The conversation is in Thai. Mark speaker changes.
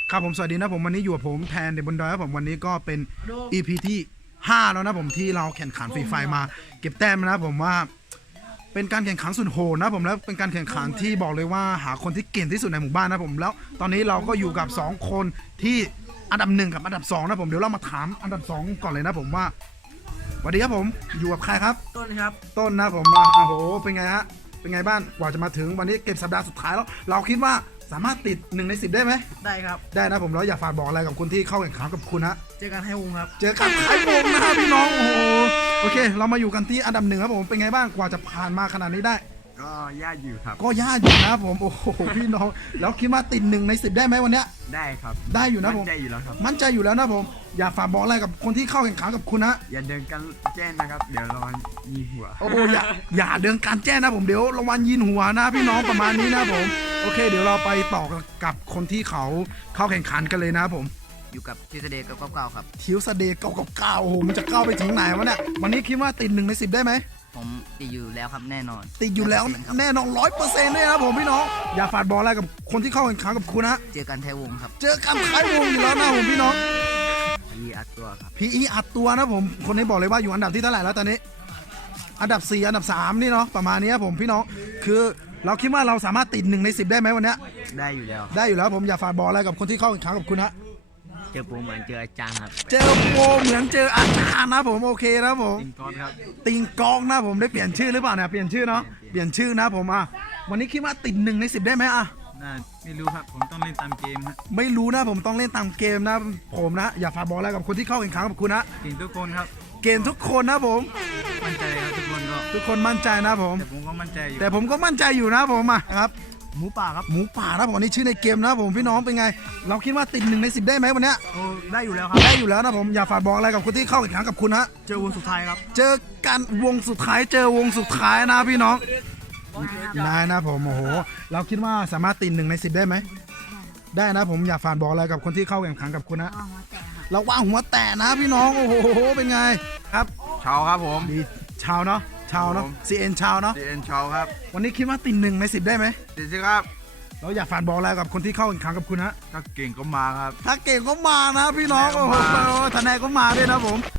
Speaker 1: ครับผมสวัสดีนะผมวันนี้อยู่กับผมแทนเดบนดอยครับผมวันนี้ก็เป็น EP ที่5แล้วนะผมที่เราแข่งขันฟรีไฟมาเก็บแต้มนะผมว่าเป็นการแข่งขันสุดโหดนะผมแล้วเป็นการแข่งขันที่บอกเลยว่าหาคนที่เก่งที่สุดในหมู่บ้านนะผมแล้วตอนนี้เราก็อยู่กับ2คนที่อันดับ1กับอันดับ2นะผมเดี๋ยวเรามาถามอันดับ2ก่อนเลยนะผมว่าสวัสดีครับผมอยู่กับใครครับ
Speaker 2: ต้นครับ
Speaker 1: ต้นนะผมมาโอ้โหเป็นไงฮะเป็นไงบ้างกว่าจะมาถึงวันนี้เก็บสัปดาห์สุดท้ายแล้วเราคิดว่าสามารถติด1ใน10ได้ไหม
Speaker 2: ได้ครับ
Speaker 1: ได้นะผมแล้วอยากฝากบอกอะไรกับคนที่เข้าแข่งขันกับคุณฮะ
Speaker 2: เจอกันให้วงครับ
Speaker 1: เจอกันไอ้วงนะครับพี่น้องโอ้โหโอเคเรามาอยู่กันที่อันดับ1ครับผมเป็นไงบ้างกว่าจะผ่านมาขนาดนี้ได้
Speaker 3: ก็ยากอยู่ครับ
Speaker 1: ก็ยากอยู่นะผมโอ้โหพี่น้องแล้วคิดว่าติด1ใน10ได้ไหมวันเนี้ย
Speaker 3: ได้ครับ
Speaker 1: ได้อยู่นะผม
Speaker 3: มั่นใจอยู่แล้วครับ
Speaker 1: มั่นใจอยู่แล้วนะผมอยากฝากบอกอะไรกับคนที่เข้าแข่งขันกับคุณฮะ
Speaker 3: อย่าเดินกันแจ้งนะครับเดี๋ยวระวังมีหัว
Speaker 1: โอ้โหอย่าเดินการแจ้งนะผมเดี๋ยวรางวัลยินหัวนะพี่น้องประมาณนี้นะผมโอเคเดี๋ยวเราไปต่อกับคนที่เขาเข้าแข่งขันกันเลยนะผม
Speaker 2: อยู่กับทีสเดย์กับเก้าครับ
Speaker 1: ทิวสเดย์เก้าโอ้โหมันจะเก้าไปถึงไหนวะเนี่ยวันนี้คิดว่าติด1ใน10ได้ไหม
Speaker 2: ผมติดอยู่แล้วครับแน่นอน
Speaker 1: ติดอยู่แล้วแน่นอน100%เลยนะผมพี่น้องอย่าฝากบอกอะไรกับคนที่เข้าแข่งขันกับคุณนะ
Speaker 2: เจอกันไทยวงครับ
Speaker 1: เจอกันท้ายวงอยู่แล้วนะผมพี่น้อง
Speaker 2: พีอัดตัวครับ
Speaker 1: พีอัดตัวนะผมคนนี้บอกเลยว่าอยู่อันดับที่เท่าไหร่แล้วตอนนี้อันดับ4อันดับ3นี่เนาะประมาณนี้ผมพี่น้องคือเราคิดว่าเราสามารถติด1ใน10ได้ไหมวันนี้
Speaker 3: ได้อยู่แล้ว
Speaker 1: ได้อยู่แล้วผมอย่าฝากบอกอะไรกับคนที่เข้าแข่งขันกับคุณนะ
Speaker 2: เจอโปรเหมือนเจออาจารย์ครับ
Speaker 1: เจอโปรเหมือนเจออาจารย์นะผมโอเคนะผม
Speaker 3: ติงกอนครับ
Speaker 1: ติงกองนะผมได้เปลี่ยนชื่อหรือเปล่าเนี่ยเปลี่ยนชื่อเนาะเปลี่ยนชื่อนะผมอ่ะวันนี้คิดว่าติด1ใน10ได้ไหมอ่ะ
Speaker 3: ไม่รู้ครับผมต้องเล่นตามเกมครับ
Speaker 1: ไม่รู้นะผมต้องเล่นตามเกมนะผมนะอย่าฝากบอกอะไรกับคนที่เข้าแข่งขันกับคุณนะ
Speaker 3: เก่งทุกคนครับ
Speaker 1: เกณฑ์ทุกคนนะผม
Speaker 3: มั่นใจครับทุก
Speaker 1: คนมั่นใจนะผม
Speaker 3: แต่ผมก็มั่นใจอยู่
Speaker 1: นะผมอ่ะครับ
Speaker 2: หมูป่าครับ
Speaker 1: หมูป่านะผมนี่ชื่อในเกมนะผมพี่น้องเป็นไงเราคิดว่าติด1ใน10ได้ไหมวันเนี้ย
Speaker 2: โอ้ได้อยู่แล้วครับ
Speaker 1: ได้อยู่แล้วนะผมอย่าฝากบอกอะไรกับคนที่เข้าแข่งขันกับคุณฮะ
Speaker 2: เจอวงสุดท้ายครับ
Speaker 1: เจอกันวงสุดท้ายนะพี่น้องได้นะผมโอ้โหเราคิดว่าสามารถติด1ใน10ได้ไหมได้นะผมอยากฝากบอกอะไรกับคนที่เข้าแข่งขันกับคุณนะเราว่างหัวแตะนะพี่น้องโอ้โหเป็นไงครับ
Speaker 3: ชาวครับผม
Speaker 1: ดีชาวเนาะCN ชาวเนาะ
Speaker 3: CN ชาวครับ
Speaker 1: วันนี้คิดว่าติด1ใน10ได้ไหม
Speaker 3: ติดสิครับ
Speaker 1: เราอยากฝากบอกอะไรกับคนที่เข้าแข่งขันกับคุณฮะ
Speaker 3: ถ้าเก่งก็มาครับ
Speaker 1: ถ้าเก่งก็มานะพี่น้องโอ้โหทนายก็มาด้วยนะผม